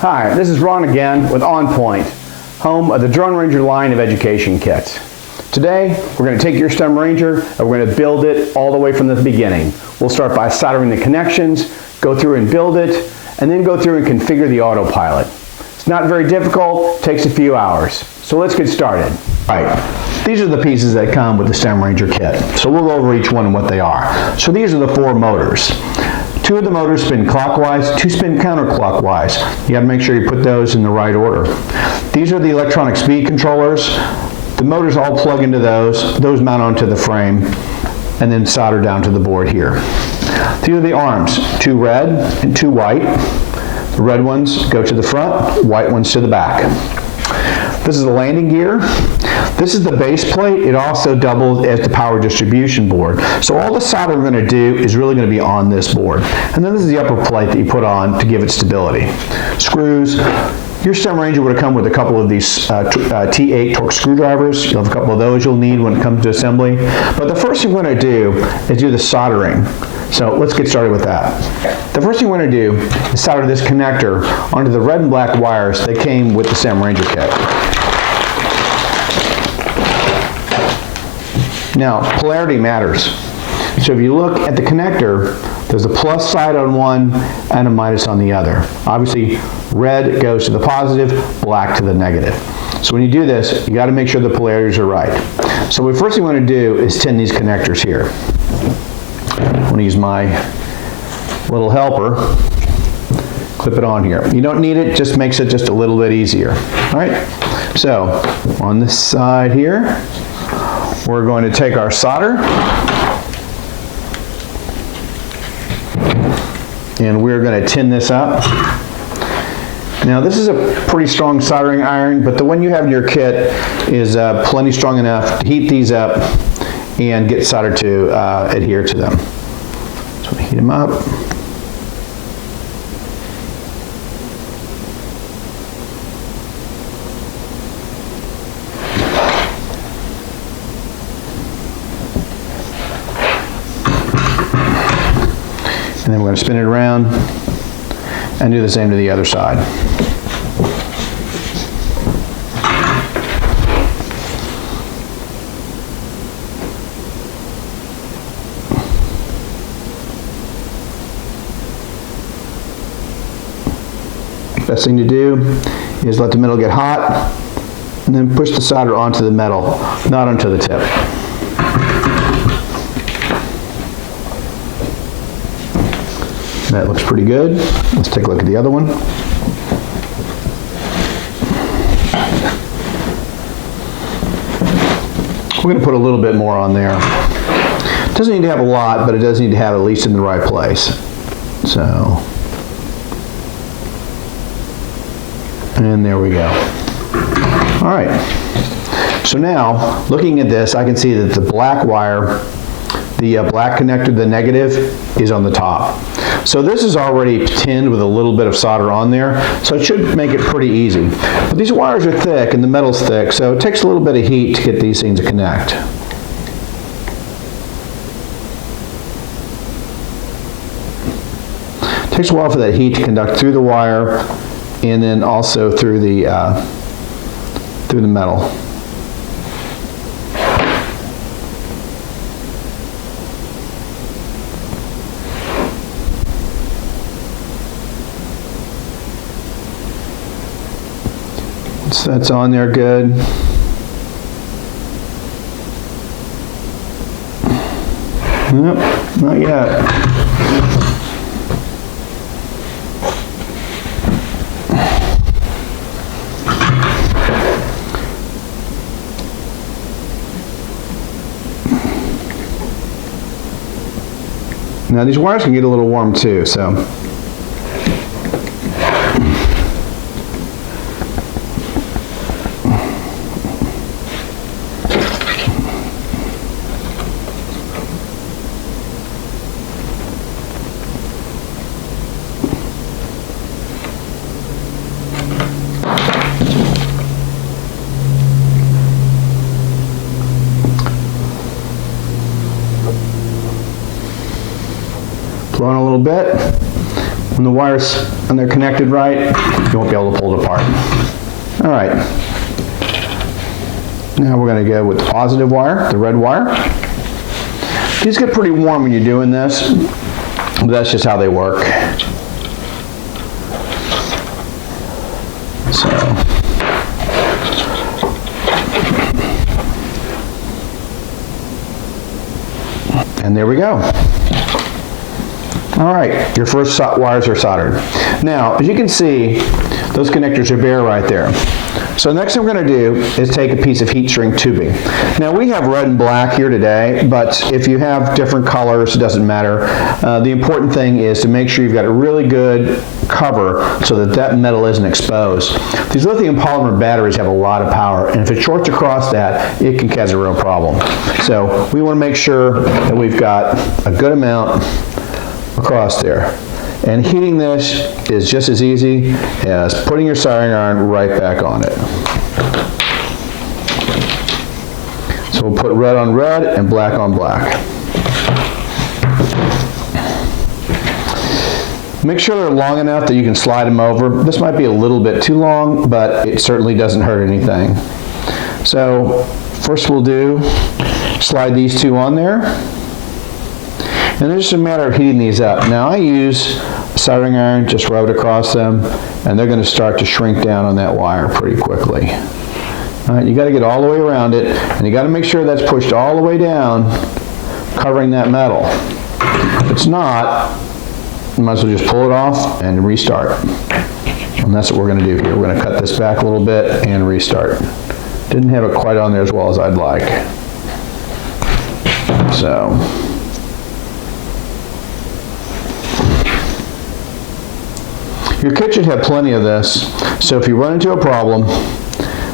Hi, this is Ron again with On Point, home of the Drone Ranger line of education kits. Today, we're going to take your STEM Ranger and we're going to build it all the way from the beginning. We'll start by soldering the connections, go through and build it, and then go through and configure the autopilot. It's not very difficult, takes a few hours. So let's get started. All right, these are the pieces that come with the STEM Ranger kit. So we'll go over each one and what they are. So these are the 4 motors. 2 of the motors spin clockwise, 2 spin counterclockwise. You got to make sure you put those in the right order. These are the electronic speed controllers. The motors all plug into those. Those mount onto the frame and then solder down to the board here. These are the arms, 2 red and 2 white. The red ones go to the front, white ones to the back. This is the landing gear. This is the base plate. It also doubles as the power distribution board. So all the solder we're going to do is really going to be on this board. And then this is the upper plate that you put on to give it stability. Screws. Your STEM Ranger would have come with a couple of these T8 torque screwdrivers. You'll have a couple of those you'll need when it comes to assembly. But the first thing we're going to do is do the soldering. So let's get started with that. The first thing we're going to do is solder this connector onto the red and black wires that came with the STEM Ranger kit. Now, polarity matters. So if you look at the connector, there's a plus side on one and a minus on the other. Obviously, red goes to the positive, black to the negative. So when you do this, you got to make sure the polarities are right. So the first thing we want to do is tin these connectors here. I'm going to use my little helper, clip it on here. You don't need it, just makes it just a little bit easier. All right, so on this side here, we're going to take our solder and we're going to tin this up. Now this is a pretty strong soldering iron, but the one you have in your kit is plenty strong enough to heat these up and get solder to adhere to them. So we heat them up. And then we're going to spin it around and do the same to the other side. Best thing to do is let the metal get hot and then push the solder onto the metal, not onto the tip. That looks pretty good. Let's take a look at the other one. We're going to put a little bit more on there. It doesn't need to have a lot, but it does need to have at least in the right place. So, and there we go. All right. So now, looking at this, I can see that the black wire, the black connector, the negative, is on the top. So this is already tinned with a little bit of solder on there, so it should make it pretty easy. But these wires are thick and the metal's thick, so it takes a little bit of heat to get these things to connect. It takes a while for that heat to conduct through the wire and then also through the metal. So that's on there good. Nope, not yet. Now these wires can get a little warm too, so. Blow in a little bit. When the wires, when they're connected right, you won't be able to pull it apart. All right. Now we're going to go with the positive wire, the red wire. These get pretty warm when you're doing this, but that's just how they work. So, and there we go. All right, your first wires are soldered. Now, as you can see, those connectors are bare right there. So next thing we're going to do is take a piece of heat shrink tubing. Now we have red and black here today, but if you have different colors, it doesn't matter. The important thing is to make sure you've got a really good cover so that that metal isn't exposed. These lithium polymer batteries have a lot of power, and if it shorts across that, it can cause a real problem. So we want to make sure that we've got a good amount across there. And heating this is just as easy as putting your soldering iron right back on it. So we'll put red on red and black on black. Make sure they're long enough that you can slide them over. This might be a little bit too long, but it certainly doesn't hurt anything. So first we'll do, slide these two on there. And it's just a matter of heating these up. Now I use a soldering iron, just rub it across them, and they're going to start to shrink down on that wire pretty quickly. All right, you got to get all the way around it, and you got to make sure that's pushed all the way down, covering that metal. If it's not, you might as well just pull it off and restart. And that's what we're going to do here. We're going to cut this back a little bit and restart. Didn't have it quite on there as well as I'd like. So. Your kit should have plenty of this, so if you run into a problem,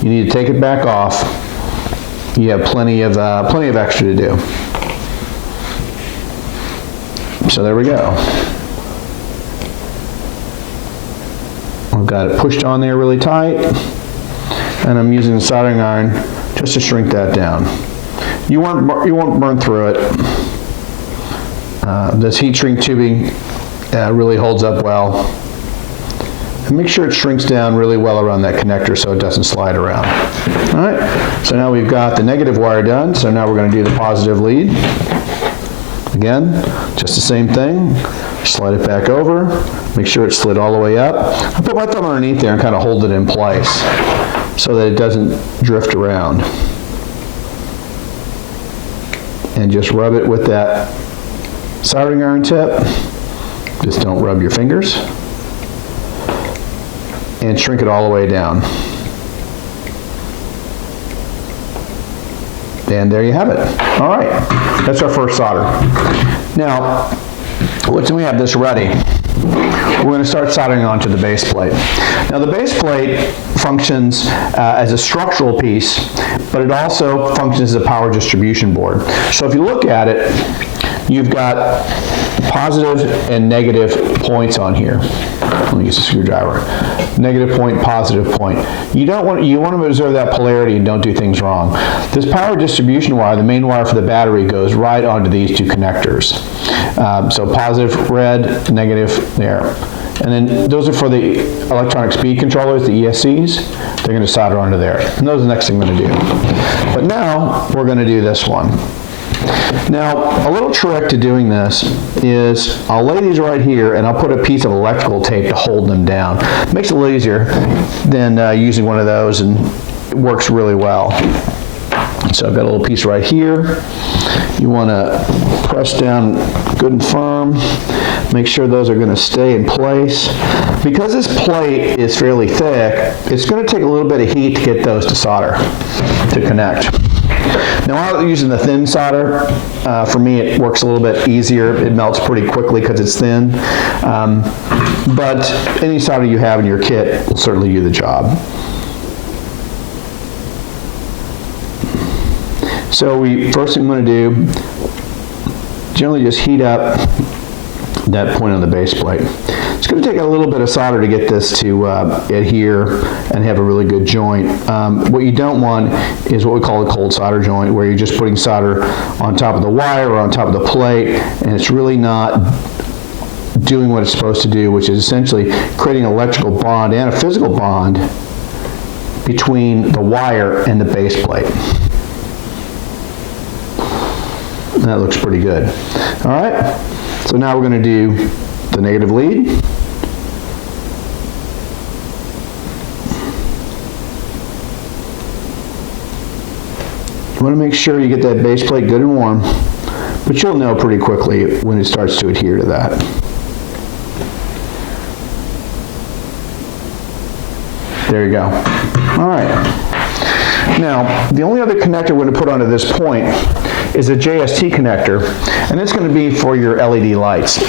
you need to take it back off. You have plenty of extra to do. So there we go. I've got it pushed on there really tight, and I'm using the soldering iron just to shrink that down. You won't burn through it. This heat shrink tubing really holds up well. And make sure it shrinks down really well around that connector so it doesn't slide around. All right, so now we've got the negative wire done, so now we're going to do the positive lead. Again, just the same thing. Slide it back over, make sure it's slid all the way up. I put my thumb underneath there and kind of hold it in place so that it doesn't drift around. And just rub it with that soldering iron tip. Just don't rub your fingers. And shrink it all the way down. And there you have it. All right, that's our first solder. Now, once we have this ready, we're going to start soldering onto the base plate. Now the base plate functions as a structural piece, but it also functions as a power distribution board. So if you look at it, you've got positive and negative points on here. Let me use a screwdriver. Negative point, positive point. You want to observe that polarity and don't do things wrong. This power distribution wire, the main wire for the battery, goes right onto these two connectors. So positive red, negative there. And then those are for the electronic speed controllers, the ESCs. They're going to solder onto there. And those are the next thing I'm going to do. But now we're going to do this one. Now, a little trick to doing this is I'll lay these right here and I'll put a piece of electrical tape to hold them down. It makes it a little easier than using one of those, and it works really well. So I've got a little piece right here. You want to press down good and firm. Make sure those are going to stay in place. Because this plate is fairly thick, it's going to take a little bit of heat to get those to solder, to connect. Now, while using the thin solder, for me it works a little bit easier. It melts pretty quickly because it's thin. But any solder you have in your kit will certainly do the job. So first thing I'm going to do, generally just heat up that point on the base plate. It's going to take a little bit of solder to get this to adhere and have a really good joint. What you don't want is what we call a cold solder joint, where you're just putting solder on top of the wire or on top of the plate, and it's really not doing what it's supposed to do, which is essentially creating an electrical bond and a physical bond between the wire and the base plate. And that looks pretty good. All right, so now we're going to do the negative lead. You want to make sure you get that base plate good and warm, but you'll know pretty quickly when it starts to adhere to that. There you go. All right. Now, the only other connector we're going to put onto this point is a JST connector, and it's going to be for your LED lights.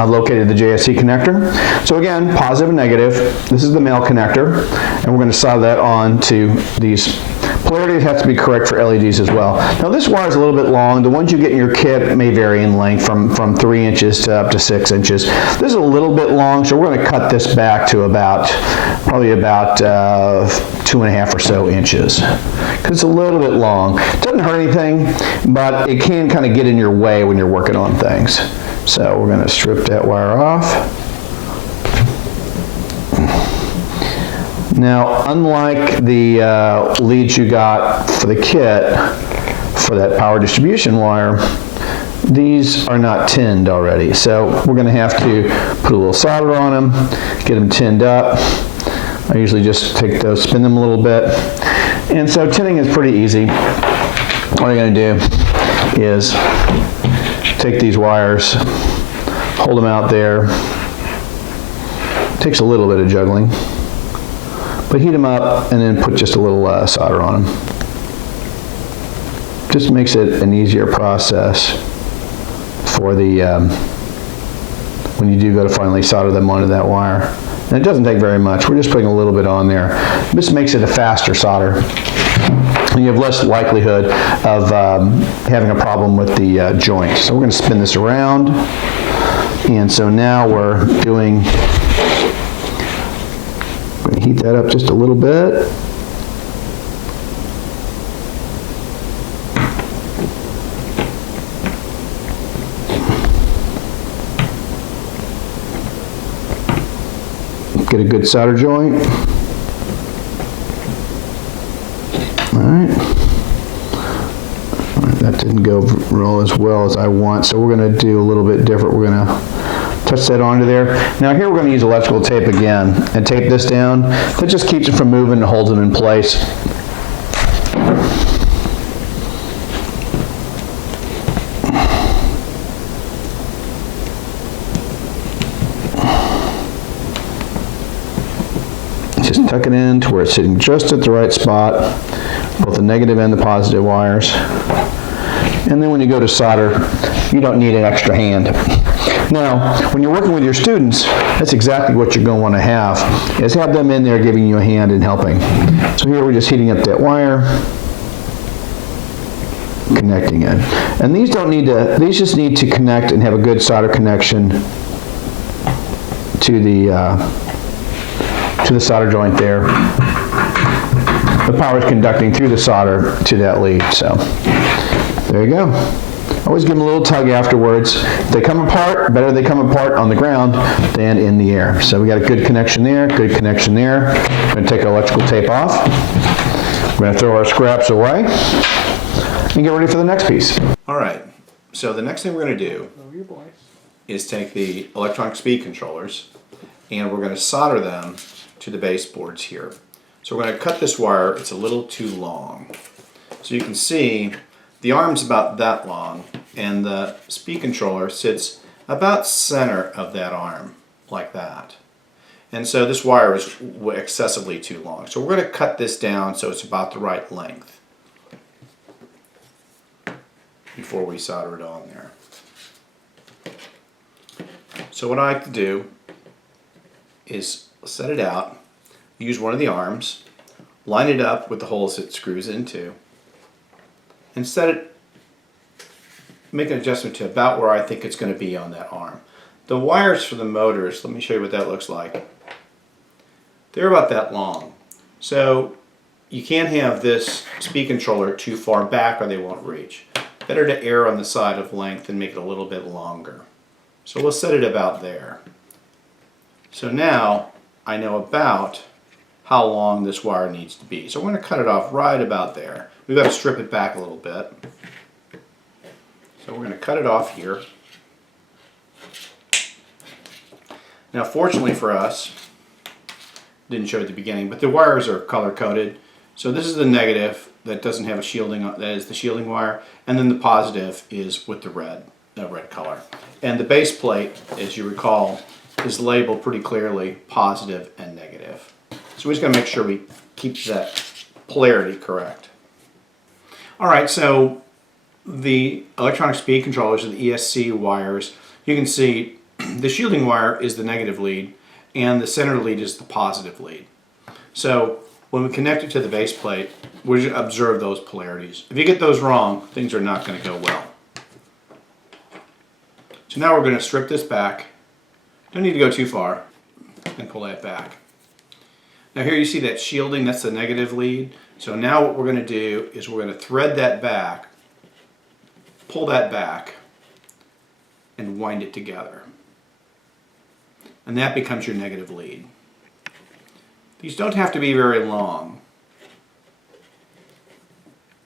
I've located the JST connector. So again, positive and negative. This is the male connector, and we're going to solder that on to these. Polarity has to be correct for LEDs as well. Now this wire is a little bit long. The ones you get in your kit may vary in length from 3 inches to up to 6 inches. This is a little bit long, so we're going to cut this back to probably about 2.5 or so inches. Because it's a little bit long. It doesn't hurt anything, but it can kind of get in your way when you're working on things. So we're going to strip that wire off. Now, unlike the leads you got for the kit, for that power distribution wire, these are not tinned already. So we're going to have to put a little solder on them, get them tinned up. I usually just take those, spin them a little bit. And so tinning is pretty easy. All you're going to do is take these wires, hold them out there. It takes a little bit of juggling. But heat them up and then put just a little solder on them. Just makes it an easier process for the when you do go to finally solder them onto that wire. And it doesn't take very much. We're just putting a little bit on there. This makes it a faster solder. And you have less likelihood of having a problem with the joint. So we're going to spin this around. And so now we're doing. I'm going to heat that up just a little bit. Get a good solder joint. All right. That didn't go roll as well as I want, so we're going to do a little bit different. We're going to touch that onto there. Now here we're going to use electrical tape again and tape this down. That just keeps it from moving and holds them in place. Just tuck it in to where it's sitting just at the right spot, both the negative and the positive wires. And then when you go to solder, you don't need an extra hand. Now, when you're working with your students, that's exactly what you're going to want to have, is have them in there giving you a hand and helping. So here we're just heating up that wire, connecting it. And these don't need to, these just need to connect and have a good solder connection to the solder joint there. The power is conducting through the solder to that lead, so there you go. Always give them a little tug afterwards. If they come apart, better they come apart on the ground than in the air. So we got a good connection there, good connection there. We're going to take our electrical tape off. We're going to throw our scraps away and get ready for the next piece. All right, so the next thing we're going to do is take the electronic speed controllers and we're going to solder them to the baseboards here. So we're going to cut this wire. It's a little too long. So you can see the arm's about that long, and the speed controller sits about center of that arm, like that. And so this wire is excessively too long. So we're going to cut this down so it's about the right length before we solder it on there. So what I like to do is set it out, use one of the arms, line it up with the holes it screws into, and set it, make an adjustment to about where I think it's going to be on that arm. The wires for the motors, let me show you what that looks like. They're about that long. So you can't have this speed controller too far back or they won't reach. Better to err on the side of length and make it a little bit longer. So we'll set it about there. So now I know about how long this wire needs to be. So we're going to cut it off right about there. We've got to strip it back a little bit. So we're going to cut it off here. Now fortunately for us, didn't show at the beginning, but the wires are color coded. So this is the negative that doesn't have a shielding, that is the shielding wire, and then the positive is with the red color. And the base plate, as you recall, is labeled pretty clearly positive and negative. So we just got to make sure we keep that polarity correct. Alright, so the electronic speed controllers, or the ESC wires, you can see the shielding wire is the negative lead and the center lead is the positive lead. So when we connect it to the base plate, we just observe those polarities. If you get those wrong, things are not going to go well. So now we're going to strip this back. Don't need to go too far, and pull that back. Now here you see that shielding, that's the negative lead. So now what we're going to do is we're going to thread that back, pull that back, and wind it together. And that becomes your negative lead. These don't have to be very long,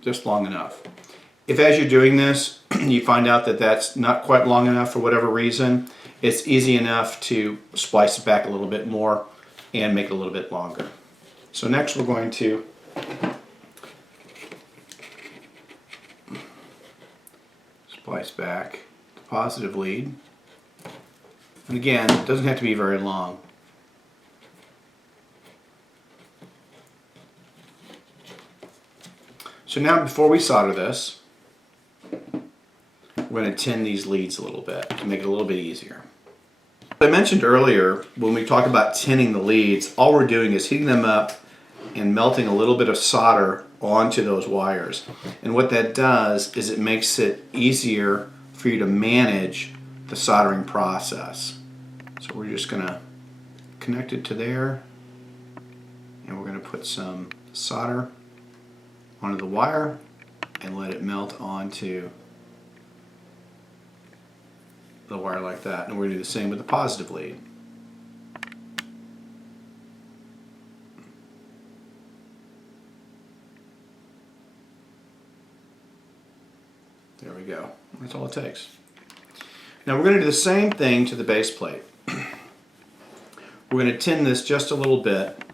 just long enough. If as you're doing this, you find out that that's not quite long enough for whatever reason, it's easy enough to splice it back a little bit more and make it a little bit longer. So next we're going to splice back the positive lead. And again, it doesn't have to be very long. So now before we solder this, we're going to tin these leads a little bit to make it a little bit easier. I mentioned earlier when we talk about tinning the leads, all we're doing is heating them up and melting a little bit of solder onto those wires. And what that does is it makes it easier for you to manage the soldering process. So we're just going to connect it to there, and we're going to put some solder onto the wire and let it melt onto the wire like that. And we're going to do the same with the positive lead. There we go. That's all it takes. Now we're going to do the same thing to the base plate. We're going to tin this just a little bit,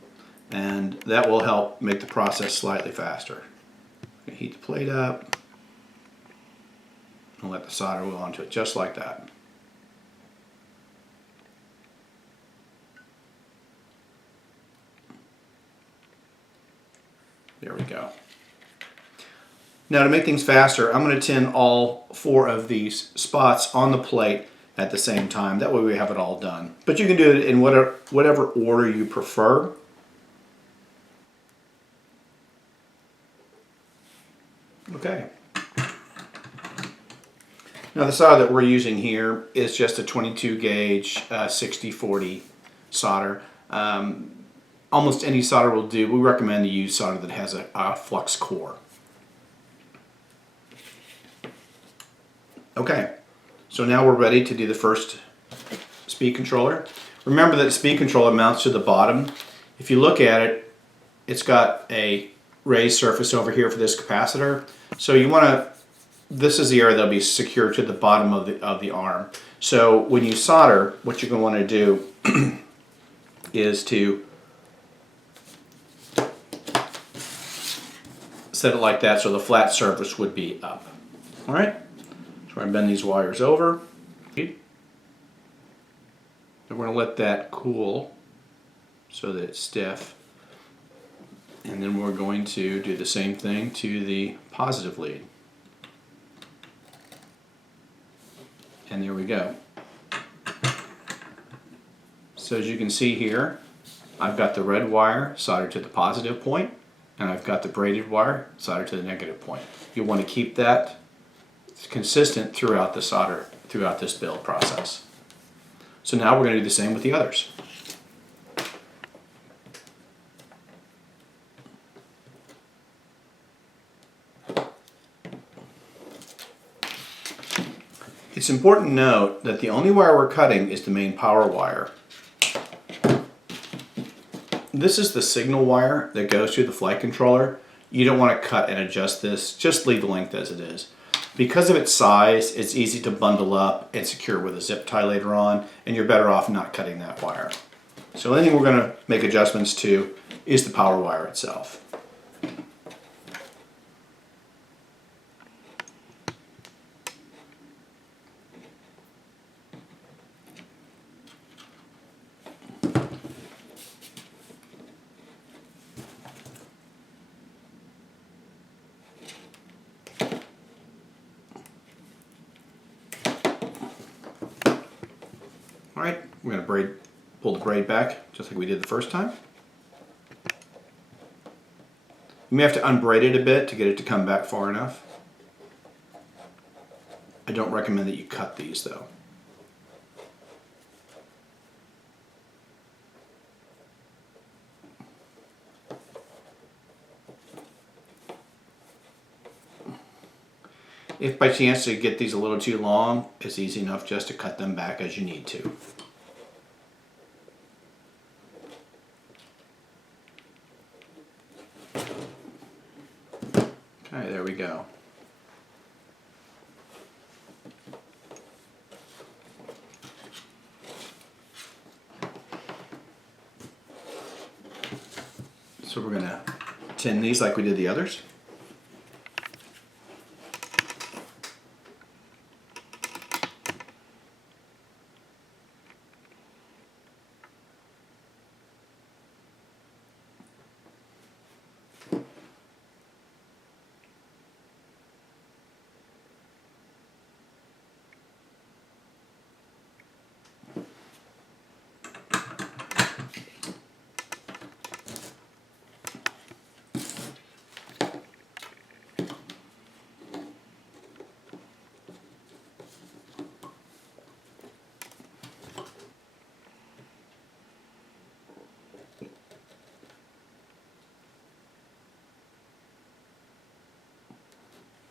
and that will help make the process slightly faster. Heat the plate up and let the solder go onto it just like that. There we go. Now to make things faster, I'm going to tin all 4 of these spots on the plate at the same time. That way we have it all done. But you can do it in whatever order you prefer. Okay. Now the solder that we're using here is just a 22 gauge 60-40 solder. Almost any solder will do. We recommend to use solder that has a flux core. Okay, so now we're ready to do the first speed controller. Remember that the speed controller mounts to the bottom. If you look at it, it's got a raised surface over here for this capacitor. So you want to, this is the area that'll be secured to the bottom of the arm. So when you solder, what you're going to want to do is to set it like that so the flat surface would be up. All right. So we're going to bend these wires over. And we're going to let that cool so that it's stiff. And then we're going to do the same thing to the positive lead. And there we go. So as you can see here, I've got the red wire soldered to the positive point, and I've got the braided wire soldered to the negative point. You'll want to keep that consistent throughout the solder, throughout this build process. So now we're going to do the same with the others. It's important to note that the only wire we're cutting is the main power wire. This is the signal wire that goes through the flight controller. You don't want to cut and adjust this, just leave the length as it is. Because of its size, it's easy to bundle up and secure with a zip tie later on, and you're better off not cutting that wire. So the only thing we're going to make adjustments to is the power wire itself. All right, we're going to pull the braid back just like we did the first time. You may have to unbraid it a bit to get it to come back far enough. I don't recommend that you cut these though. If by chance you get these a little too long, it's easy enough just to cut them back as you need to. Okay, there we go. So we're going to tin these like we did the others.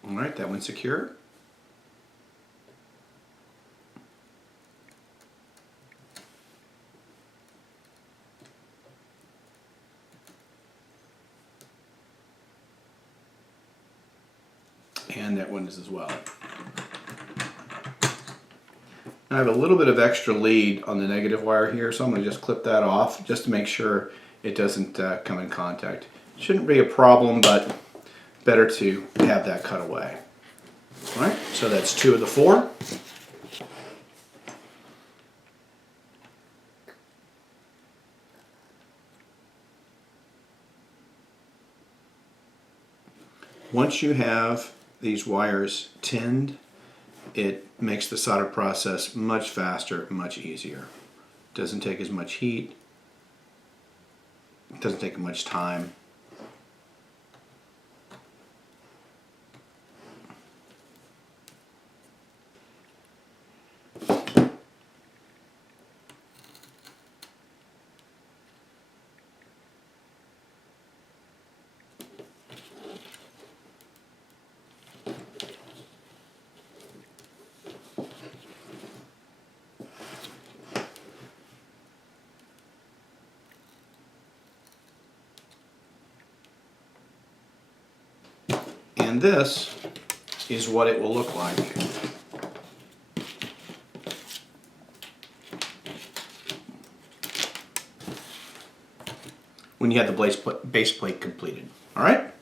All right, that one's secure. And that one is as well. I have a little bit of extra lead on the negative wire here, so I'm going to just clip that off just to make sure it doesn't come in contact. Shouldn't be a problem, but better to have that cut away. All right, so that's 2 of the 4. Once you have these wires tinned, it makes the solder process much faster, much easier. It doesn't take as much heat. It doesn't take much time. And this is what it will look like. When you have the base plate completed. All right?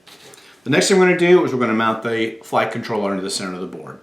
The next thing we're going to do is we're going to mount the flight controller into the center of the board.